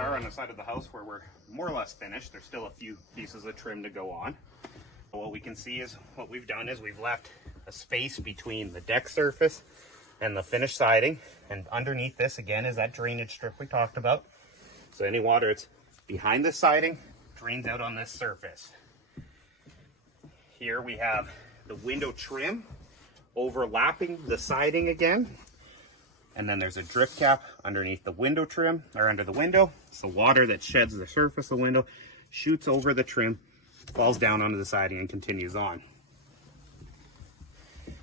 are on the side of the house where we're more or less finished. There's still a few pieces of trim to go on. But what we can see is what we've done is we've left a space between the deck surface and the finished siding. And underneath this, again, is that drainage strip we talked about. So any water that's behind the siding drains out on this surface. Here we have the window trim overlapping the siding again. And then there's a drip cap underneath the window trim, or under the window. So water that sheds the surface of the window shoots over the trim, falls down onto the siding, and continues on.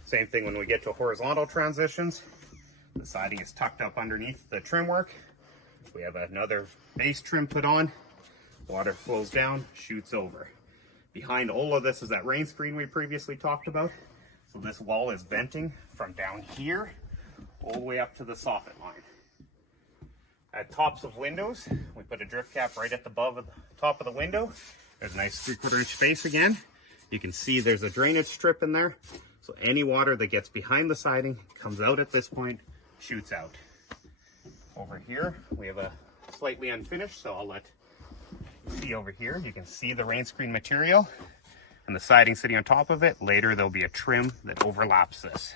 Same thing when we get to horizontal transitions. The siding is tucked up underneath the trim work. We have another base trim put on. Water flows down, shoots over. Behind all of this is that rain screen we previously talked about. So this wall is venting from down here all the way up to the soffit line. At tops of windows, we put a drip cap right at the top of the window. There's a nice 3/4 inch space again. You can see there's a drainage strip in there. So any water that gets behind the siding comes out at this point, shoots out. Over here, we have a slightly unfinished, so I'll let you see over here. You can see the rain screen material and the siding sitting on top of it. Later, there'll be a trim that overlaps this.